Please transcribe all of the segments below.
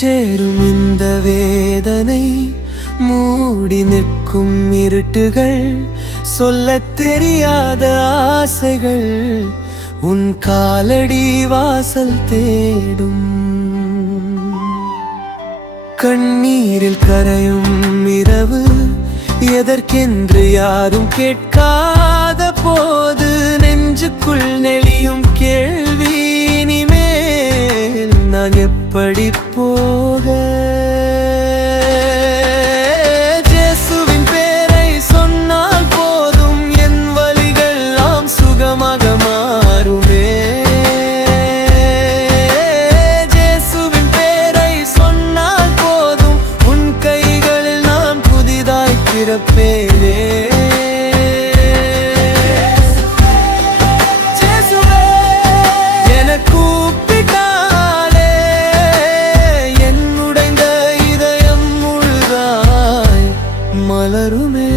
சேரும் இந்த வேதனை, மூடி நிற்கும் இருட்டுகள், சொல்லத் தெரியாத ஆசைகள் உன் காலடி வாசல் தேடும். கண்ணீரில் கரையும் இரவு, எதற்கென்று யாரும் கேட்காத போது நெஞ்சுக்குள் நெளியும் கேள்வி, இனிமேல் நான் எப்படி போக? மலருமே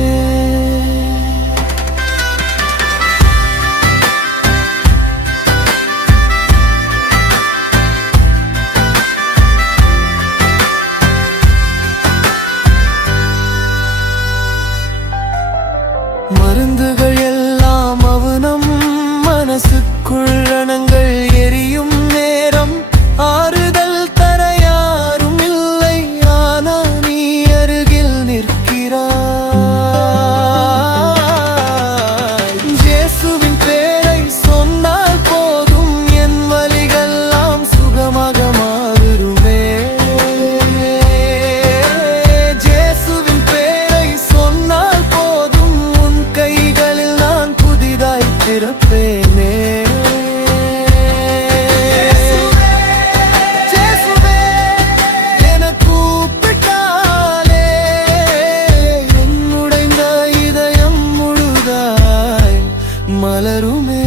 மருந்துகள் எல்லாம் மௌனம், மனசுக்குள் ரணங்கள் எரியும் நேரம், ஆறுதல் தர யாரும் இல்லை, ஆனா நீ அருகில் நிற்கிறாய். இயேசுவின் பேரை சொன்னால் போதும், என் வலிகளெல்லாம் சுகமாக மாறுமே. இயேசுவின் பேரை சொன்னால் போதும், உன் கைகளில் நான் புதிதாய் பிறப்பேனே. மலருமே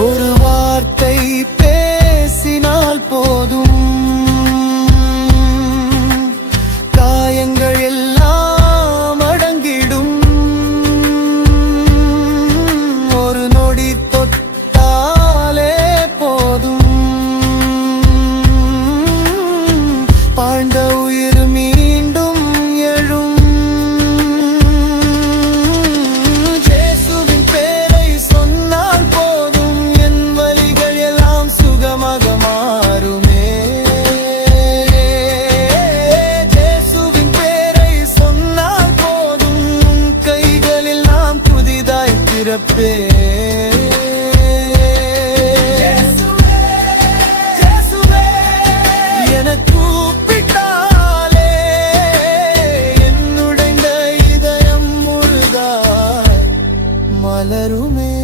ஒரு வார்த்தை பேசினால் போதும், காயங்கள் எல்லாம் அடங்கிடும். ஒரு நொடி தொட்டாலே போதும், பாண்ட உயிர் மீண்டும் எழும். இயேசுவின் பேரை சொன்னால் போதும், என் வலிகள் எல்லாம் சுகமாக மாறுமே. இயேசுவின் பேரை சொன்னால் போதும், உன் கைகளில் நான் புதிதாய் பிறப்பேன். மலருமே